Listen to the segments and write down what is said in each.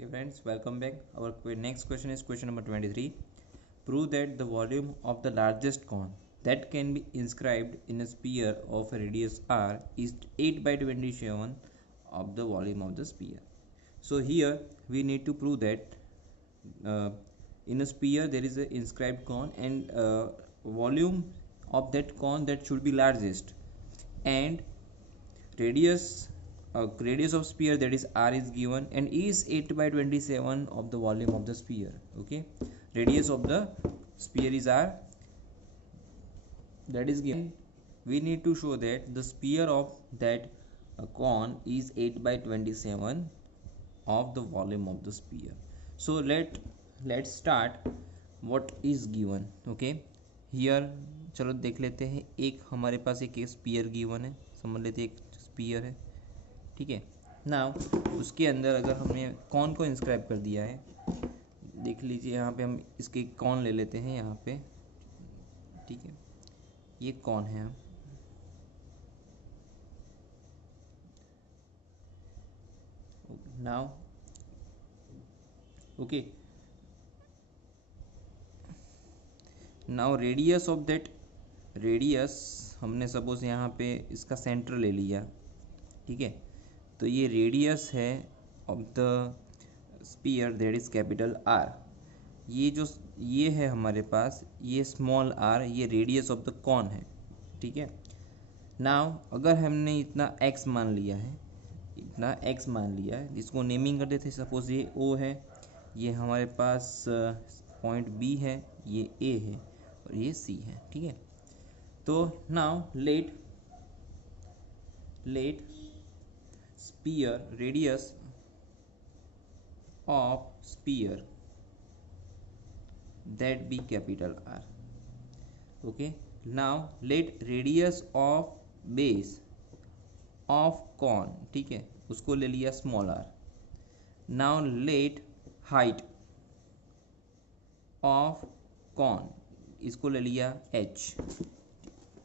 Okay friends, welcome back. Our next question is question number 23. Prove that the volume of the largest cone that can be inscribed in a sphere of a radius r is 8 by 27 of the volume of the sphere. So here we need to prove that uh, in a sphere there is an inscribed cone and volume of that cone that should be largest, and radius radius of sphere, that is r, is given and is 8 by 27 of the volume of the sphere. Okay, radius of the sphere is r, that is given. We need to show that the sphere of that cone is 8 by 27 of the volume of the sphere. So let's start what is given. Okay, here चलो देख लेते हैं. एक हमारे पास एक spear given है, समझ लेते हैं एक स्पीयर है. ठीक है ना. उसके अंदर अगर हमने कॉन को इंस्क्राइब कर दिया है, देख लीजिए यहाँ पे हम इसके कॉन ले लेते हैं यहाँ पे. ठीक है, ये कॉन है. हम now okay, now radius of that, radius हमने सपोज यहाँ पे इसका सेंटर ले लिया. ठीक है, तो ये रेडियस है of the sphere, that is capital R. ये है हमारे पास, ये स्मॉल आर, ये रेडियस ऑफ द कॉन है. ठीक है, नाउ अगर हमने इतना एक्स मान लिया है, इतना एक्स मान लिया है, इसको नेमिंग कर देते. सपोज ये ओ है, ये हमारे पास पॉइंट बी है, ये ए है और ये सी है. ठीक है, तो now let sphere radius of sphere that be capital R. Okay, now let radius of base of cone, ठीक है, उसको ले लिया small r. now let height of cone, इसको ले लिया h.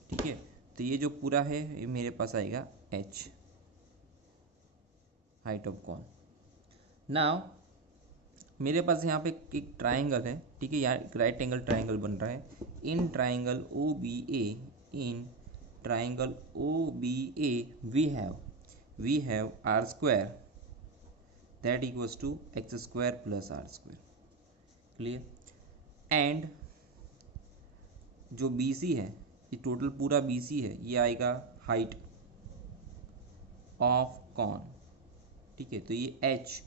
ठीक है, तो ये जो पूरा है ये मेरे पास आएगा h, height of cone. Now मेरे पास यहाँ पे एक ट्राइंगल है. ठीक है, यार राइट एंगल ट्राइंगल बन रहा है. In triangle O B A, in triangle O B A we have R square that equals to X square plus R square. Clear. And जो बी सी है, ये टोटल पूरा बी सी है, ये आएगा हाइट ऑफ कॉन. ठीक है, तो ये h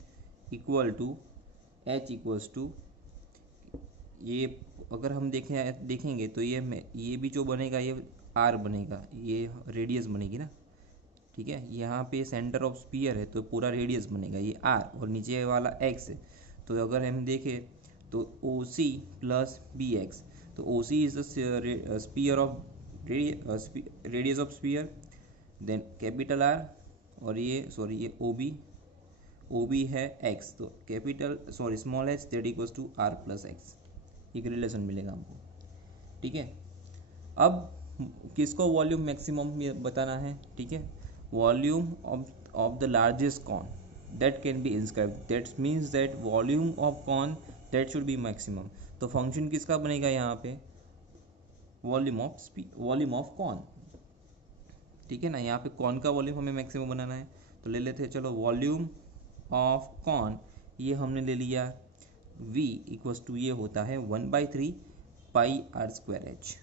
इक्वल्स टू ये अगर हम देखेंगे तो ये भी जो बनेगा ये r बनेगा, ये रेडियस बनेगी ना. ठीक है, यहाँ पे सेंटर ऑफ स्पीयर है तो पूरा रेडियस बनेगा ये r, और नीचे वाला x है. तो अगर हम देखें तो OC प्लस BX, तो OC is the sphere of radius of sphere, then capital R, और ये OB है x, तो small h that equals to r plus x. एक रिलेशन मिलेगा हमको. ठीक है, अब किसको वॉल्यूम मैक्सिमम बताना है. ठीक है, volume of the largest cone that can be inscribe, that means that volume of cone that should be maximum. तो फंक्शन किसका बनेगा यहाँ पे, वॉल्यूम ऑफ कॉन. ठीक है ना, यहाँ पे कॉन का वॉल्यूम हमें मैक्सिमम बनाना है. तो ले लेते हैं, चलो वॉल्यूम ऑफ कॉन ये हमने ले लिया, v इक्वल्स टू ये होता है 1/3 पाई आर स्क्वायर एच.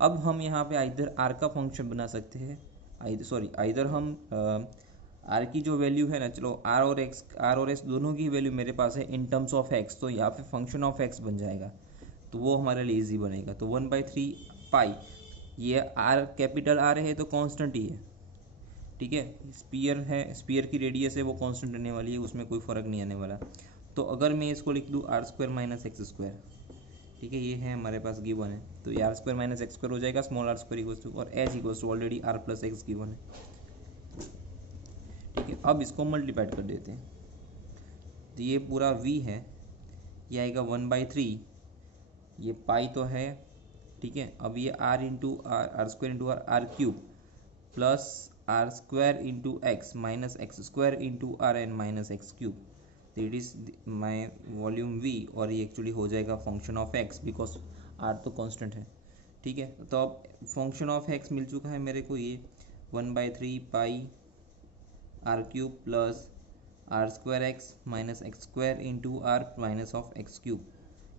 अब हम यहाँ पे आइदर r का फंक्शन बना सकते हैं, आइदर हम r की जो वैल्यू है ना, चलो r और s दोनों की वैल्यू मेरे पास है इन टर्म्स ऑफ x, तो यहाँ पे फंक्शन ऑफ x बन जाएगा, तो वो हमारे लिए इजी बनेगा. तो 1/3 पाई, ये r कैपिटल R है तो कांस्टेंट ही है. ठीक है, स्पीयर है, स्पीयर की रेडियस है वो कांस्टेंट रहने वाली है, उसमें कोई फ़र्क नहीं आने वाला. तो अगर मैं इसको लिख दूँ R square minus X square, ठीक है, ये है हमारे पास गिवन है, तो ये R square minus X square हो जाएगा, small R square equals to, और H equals to already R plus X given है. ठीक है, अब इसको मल्टीप्लाइड कर देते हैं, तो ये पूरा v है, ये आएगा 1/3, ये पाई तो है. ठीक है, अब ये R square into R cube plus R square into X minus X square into R N minus X cube, तो it is my volume V, और ये एक्चुअली हो जाएगा function of X, because R तो कांस्टेंट है। ठीक है, तो अब फंक्शन ऑफ एक्स मिल चुका है मेरे को, ये 1/3 pi R cube plus R square X minus X square into R minus of X cube.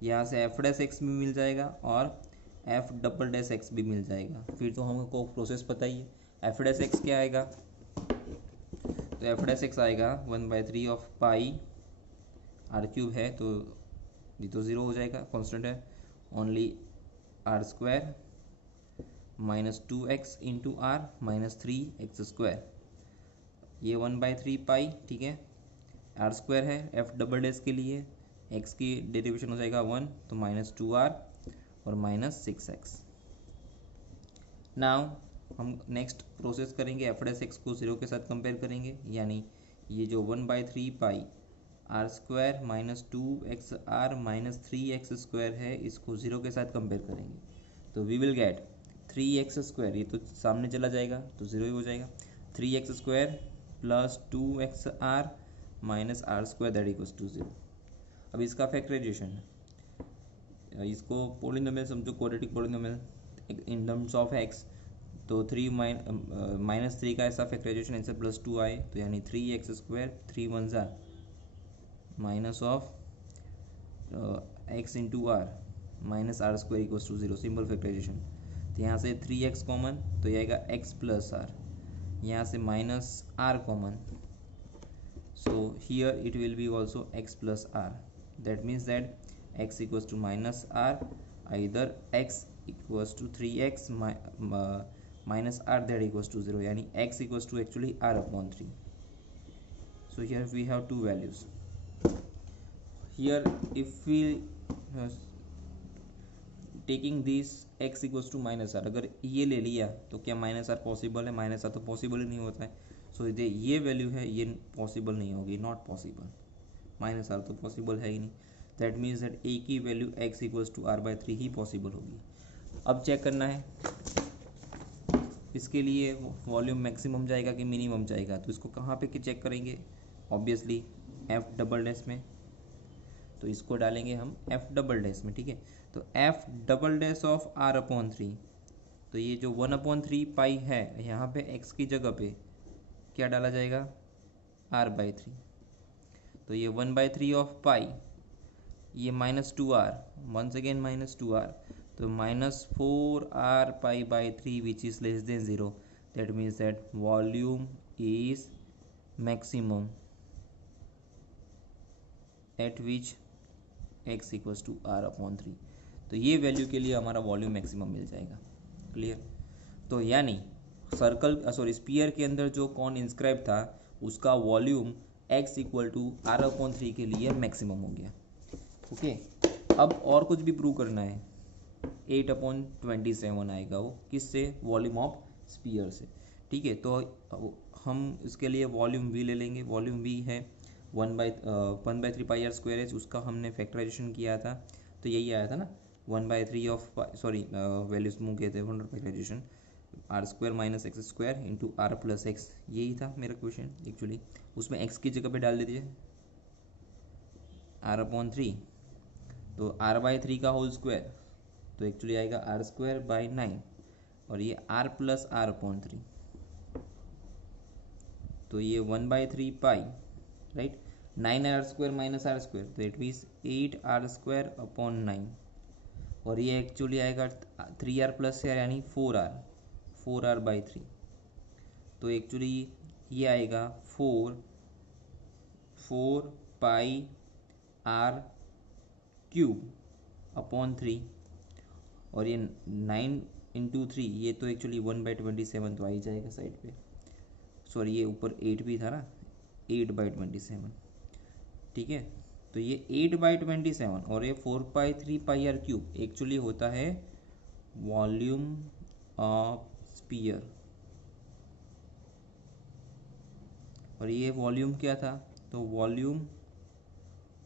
यहाँ से एफ डैश एक्स भी मिल जाएगा और एफ डबल डैश एक्स भी मिल जाएगा। फिर तो हमको प्रोसेस पता ही है। एफ डैश एक्स क्या आएगा, तो एफ डैश एक्स आएगा 1/3 ऑफ पाई आर क्यूब है, तो ये तो ज़ीरो हो जाएगा, कांस्टेंट है, only R square minus 2x into R minus 3x square, ये 1/3 पाई। ठीक है, आर स्क्वायर है, एफ डबल डैश के लिए x की डेरिवेशन हो जाएगा 1, तो -2r और -6x। नाउ हम नेक्स्ट प्रोसेस करेंगे, एफ डैश एक्स को 0 के साथ कंपेयर करेंगे, यानी ये जो 1/3 pi R square minus 2xr minus 3x square है, इसको 0 के साथ कंपेयर करेंगे, तो we will get 3x square, ये तो सामने चला जाएगा तो 0 ही हो जाएगा, 3x square plus 2xr minus R square that equals to 0। अब इसका फैक्टराइजेशन, इसको पोलिनोमियल समझो, quadratic polynomial in terms of X, तो 3 माइनस 3 का ऐसा फैक्टराइजेशन ऐसे +2 आए, तो यानी 3x स्क्वायर 3 1 ज़ा minus of x into R minus R square equals to 0, simple factorization. तो यहाँ से 3x कॉमन, तो ये आएगा x प्लस आर, यहाँ से minus R common, so here it will be also x plus r, that means that x equals to minus r, either x equals to 3x minus r that equals to 0, yani x equals to actually r upon 3. So here we have two values. Here if we taking this x equals to minus r, अगर ये ले लिया तो क्या minus are possible है, minus R तो possible ही नहीं होता है, सो ये वैल्यू है, ये पॉसिबल नहीं होगी, नॉट पॉसिबल, माइनस आर तो पॉसिबल है ही नहीं, दैट मीन्स दैट ए की value x equals to r/3 ही पॉसिबल होगी। अब चेक करना है इसके लिए वॉल्यूम मैक्सिमम जाएगा कि मिनिमम जाएगा, तो इसको कहाँ पे चेक करेंगे, ऑब्वियसली एफ डबल डैश में, तो इसको डालेंगे हम एफ डबल डैश में। ठीक है, तो F double dash of r/3, तो ये जो 1/3 पाई है, यहाँ पे x की जगह पे क्या डाला जाएगा, r/3, तो ये 1/3 ऑफ पाई, ये -2r, वंस अगेन -2r, तो -4r pi by 3 which is less than 0, that means that volume is maximum at which x equals to r/3, तो ये वैल्यू के लिए हमारा वॉल्यूम मैक्सिमम मिल जाएगा। क्लियर, तो यानी सर्कल स्पीयर के अंदर जो कॉन इंस्क्राइब था उसका volume x equal to r/3 के लिए मैक्सिमम हो गया। ओके, अब और कुछ भी प्रूव करना है, 8/27 आएगा वो, किससे, वॉल्यूम ऑफ स्पीयर से। ठीक है, तो हम इसके लिए वॉल्यूम v ले लेंगे, वॉल्यूम v है 1/3 पाई आर स्क्वायर एच, उसका हमने फैक्टराइजेशन किया था, तो यही आया था ना, 1/3 ऑफ वैल्यूज मूव किए थे factorization, R square minus X square into R plus X, यही था मेरा क्वेश्चन एक्चुअली, उसमें एक्स की जगह पे डाल दीजिए r/3, तो r/3 का होल स्क्वायर, तो एक्चुअली आएगा आर स्क्वायर बाई 9, और ये r प्लस r/3, तो ये 1/3 pi, right, 9r square minus R square, तो it means 8r square upon 9, और ये एक्चुअली आएगा 3r प्लस यानी 4r/3, तो एक्चुअली ये आएगा 4 पाई आर क्यूब अपॉन 3, और ये 9 इंटू 3, ये तो एक्चुअली 1/27 तो आ ही जाएगा साइड पे, सॉरी ये ऊपर 8 भी था ना, 8/27, ठीक है, तो ये 8/27 और ये 4/3 पाई आर क्यूब एक्चुअली होता है वॉल्यूम ऑफ स्पीयर, और ये वॉल्यूम क्या था, तो वॉल्यूम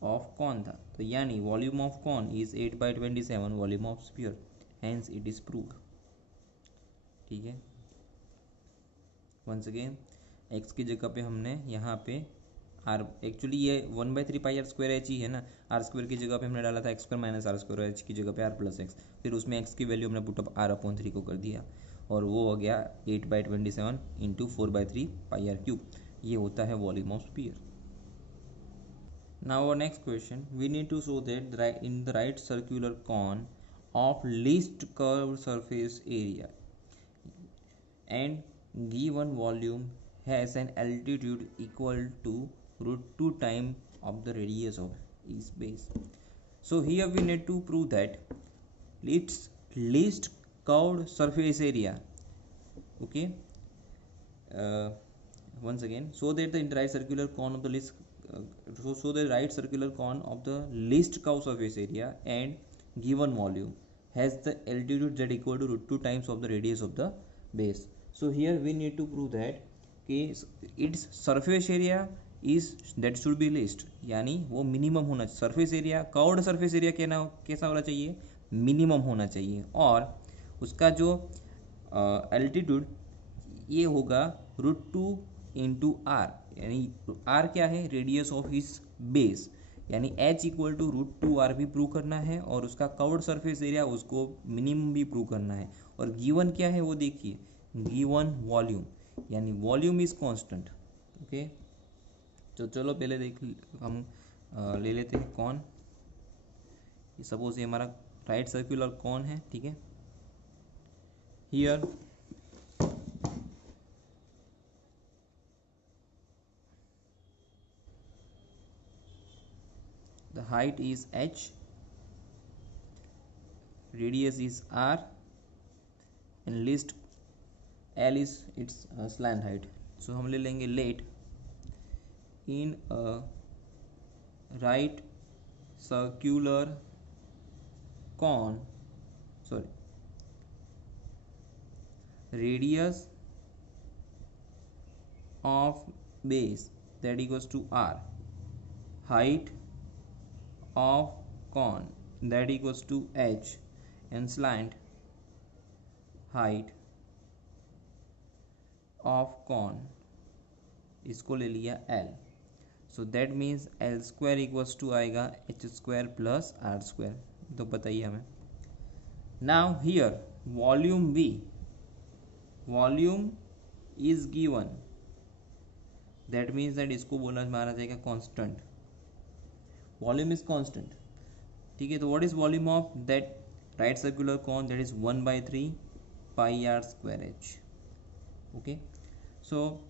ऑफ कॉन था, तो यानी volume of cone is 8/27 volume of sphere, hence it is proved. ठीक है, वंस अगेन एक्स की जगह पे हमने यहाँ पे आर एक्चुअली ये 1/3 πr² एच ही है ना, आर स्क्वायर की जगह पे हमने डाला था X square minus R square, H की जगह पे आर प्लस एक्स, फिर उसमें एक्स की वैल्यू हमने पुटअप r/3 को कर दिया और वो हो गया 8/27 इंटू 4/3 πr³। ये होता है volume of sphere. Now our next question, we need to show that in the right circular cone of least curved surface area and given volume has an altitude equal to √2 times of the radius of its base. So here we need to prove that its least curved surface area, okay, once again, so that the right circular cone of the least so the right circular cone of the least curved surface area and given volume has the altitude z equal to √2 times of the radius of the base. So here we need to prove that its surface area is that should be least, यानी वो minimum होना चाहिए। Surface area, curved surface area कैसा होना चाहिए, minimum होना चाहिए, और उसका जो एल्टीट्यूड ये होगा √2 इंटू आर, यानी आर क्या है, रेडियस ऑफ हिस बेस, यानी h इक्वल टू √2 भी प्रूव करना है और उसका कवर्ड सरफेस एरिया उसको मिनिमम भी प्रूव करना है। और गिवन क्या है वो देखिए, गिवन वॉल्यूम, यानी वॉल्यूम इज कांस्टेंट। ओके, तो चलो पहले देख हम ले लेते हैं कौन, सपोज ये हमारा राइट सर्कुलर कौन है, ठीक है। Here the height is h, radius is r, and least l is its slant height. So हम ले लेंगे let in a right circular cone, radius of base that equals to r, height of cone that equals to h, and slant height of cone इसको ले लिया l. So that means l square equals to आएगा h square plus r square, तो बताइए हमें। Now here volume V, volume is given, that means that इसको बोला माना जाएगा कांस्टेंट, वॉल्यूम इज कांस्टेंट, ठीक है। तो what is volume of that right circular cone, that is 1/3 πr²h। Okay, so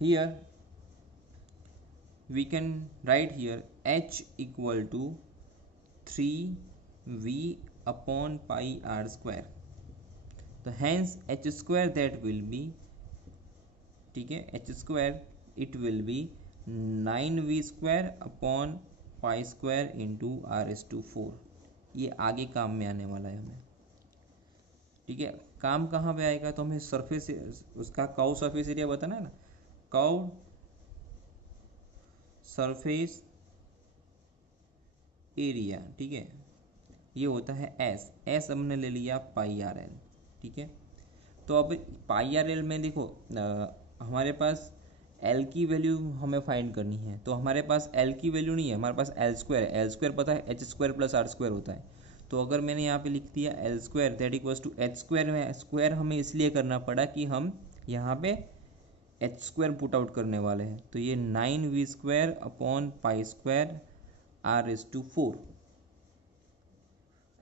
here we can write here h equal to 3v/πr², तो hence h square that will be, ठीक है, h square it will be 9v²/π² into r⁴। ये आगे काम में आने वाला है हमें, ठीक है। काम कहाँ पे आएगा, तो हमें सरफेस, उसका कर्व सरफेस एरिया बताना है ना, कर्व सरफेस एरिया, ठीक है, ये होता है s हमने ले लिया πrl, ठीक है। तो अब πrl में देखो हमारे पास L की वैल्यू हमें फाइंड करनी है, तो हमारे पास L की वैल्यू नहीं है, हमारे पास L स्क्वायर है। L स्क्वायर पता है h square plus r square होता है, तो अगर मैंने यहाँ पे लिख दिया L square that equals to h square में, स्क्वायर हमें इसलिए करना पड़ा कि हम यहाँ पे h स्क्वायर पुट आउट करने वाले हैं, तो ये 9v²/π² r⁴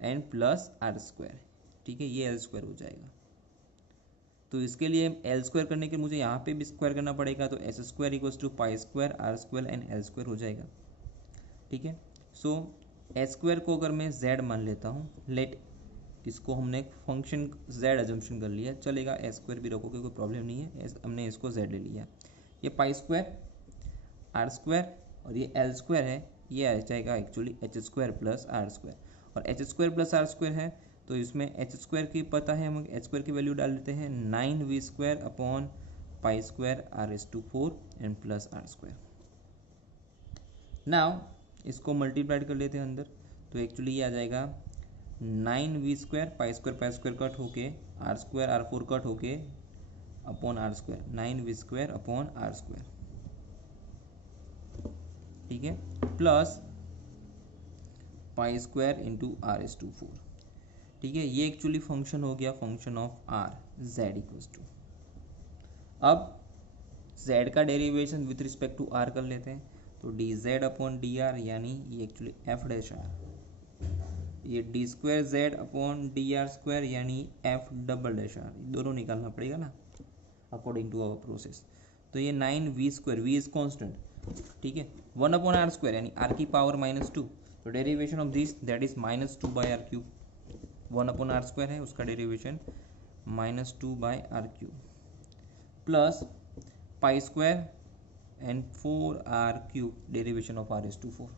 and plus r square, ठीक है, ये L स्क्वायर हो जाएगा। तो इसके लिए L स्क्वायर करने के मुझे यहाँ पे भी स्क्वायर करना पड़ेगा, तो s square equals to π² r² and L square हो जाएगा, ठीक है। सो s स्क्वायर को अगर मैं z मान लेता हूँ, लेट इसको हमने फंक्शन z एजम्पशन कर लिया, चलेगा, s स्क्वायर भी रखोगे कोई प्रॉब्लम नहीं है, हमने इसको z ले लिया। ये π² r² और ये L स्क्वायर है, ये आ जाएगा actually h square plus r², और h स्क्वायर प्लस r² है तो इसमें h स्क्वायर की पता है, हम h स्क्वायर की वैल्यू डाल देते हैं 9v²/π² r⁴ and plus r²। Now इसको मल्टीप्लाइड कर लेते हैं अंदर, तो एक्चुअली ये आ जाएगा 9v²/π² कट होके r² r⁴ कट होके अपॉन r², 9v²/r²। ठीक है, plus pi square into R S to four. ठीक है, ये एक्चुअली फंक्शन हो गया function of R Z equals to. अब z का derivation with respect to r कर लेते हैं, तो D Z upon D R, यानी ये एक्चुअली एफ डैश आर, ये D square Z upon D R square यानी एफ डबल डैश आर, दोनों निकालना पड़ेगा ना अकॉर्डिंग टू आवर प्रोसेस। तो ये 9v square, v is constant, ठीक है, 1 अपॉन आर स्क्वायर यानी आर की पावर -2, तो derivation of this that is -2 by R cube. 1 upon R square है, उसका derivation -2 by R cube, plus pi square and 4r cube derivation of R S to 4।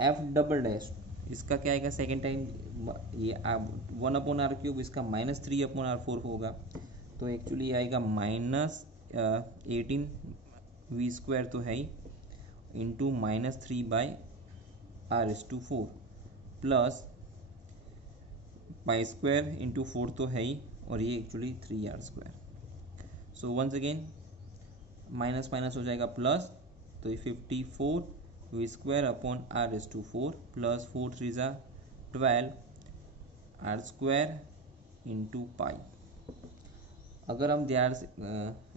F double dash इसका क्या आएगा second time, ये 1 upon are cube, इसका -3 upon are 4 होगा, तो actually आएगा -18v स्क्वायर तो है ही, into -3 by R S to 4, plus pi square into 4 तो है ही, और ये actually 3r square. So once again minus minus हो जाएगा प्लस, तो ये 54v square upon R S to 4 प्लस 4 3 ज़ा 12 आर स्क्वायर इंटू पाई। अगर हम ध्यान से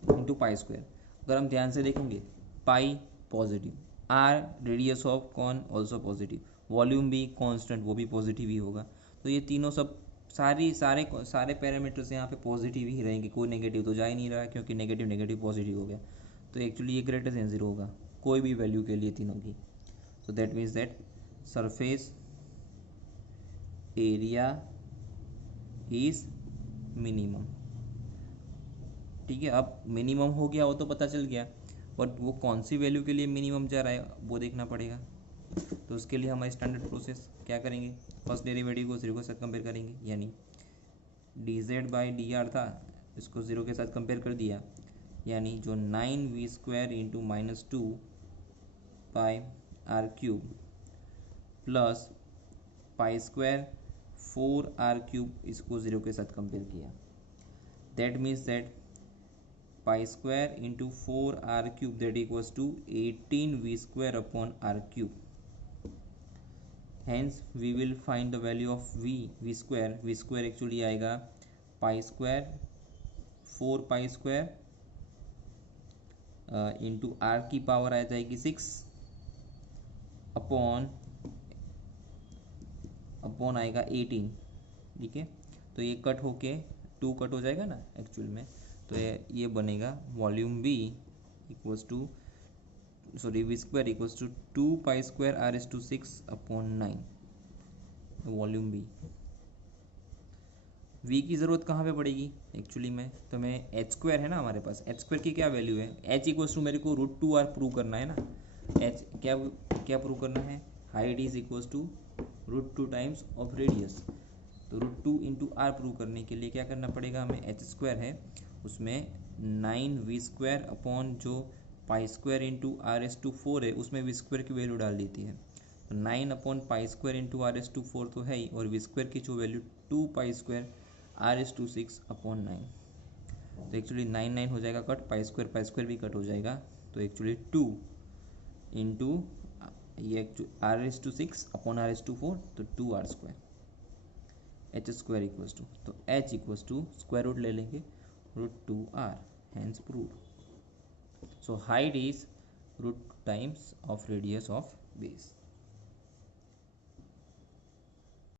इंटू पाई स्क्वायर, अगर हम ध्यान से देखेंगे, pi positive, R radius of cone also positive, volume भी कांस्टेंट वो भी पॉजिटिव ही होगा, तो ये तीनों सब सारे पैरामीटर्स यहाँ पे पॉजिटिव ही रहेंगे, कोई नेगेटिव तो जा ही नहीं रहा है, क्योंकि नेगेटिव नेगेटिव पॉजिटिव हो गया, तो एक्चुअली ये ग्रेटर देन जीरो होगा कोई भी वैल्यू के लिए तीनों की। So that means that surface area is minimum. ठीक है, अब मिनिमम हो गया वो तो पता चल गया, बट वो कौन सी वैल्यू के लिए मिनिमम जा रहा है वो देखना पड़ेगा। तो उसके लिए हमारी स्टैंडर्ड प्रोसेस क्या करेंगे, फर्स्ट डेरिवेटिव को जीरो के साथ कंपेयर करेंगे, यानी D Z by D R था, इसको ज़ीरो के साथ कंपेयर कर दिया, यानी जो 9v square into -2 pi R cube plus pi square 4r cube, इसको ज़ीरो के साथ कंपेयर किया, that means that pi square into 4r cube that equals to 18v square upon r cube. Hence we will find the value of v square actually आएगा pi square 4 pi square into R की power आ जाएगी 6 upon आएगा 18। ठीक है, तो ये cut होके 2 कट हो जाएगा ना एक्चुअल में, तो ये बनेगा volume v equals to V square equals to 2 pi square R S to 6 upon 9 volume v की ज़रूरत कहाँ पे पड़ेगी एक्चुअली में, तो मैं एच स्क्वायर है ना हमारे पास, एच स्क्वायर की क्या वैल्यू है, एच इक्वल्स टू मेरे को √2r प्रूव करना है ना, एच क्या प्रूव करना है, height is equals to √2 times of radius, तो √2 इंटू आर प्रूव करने के लिए क्या करना पड़ेगा हमें, एच स्क्वायर है उसमें 9v स्क्वायर अपॉन जो pi square into R S to 4 है उसमें v स्क्वायर की वैल्यू डाल देती है, तो 9 upon pi square into R S to 4 तो है ही, और v स्क्वायर की जो value 2 pi square R S to 6 upon 9, तो एक्चुअली 9 हो जाएगा कट, पाई स्क्वायर भी कट हो जाएगा, तो एक्चुअली 2 इंटू ये R S to 6 upon R S to 4, तो 2r square, H square equals to, तो h equals to square root ले लेंगे √2r, hence proved. So height is √2 times of radius of base.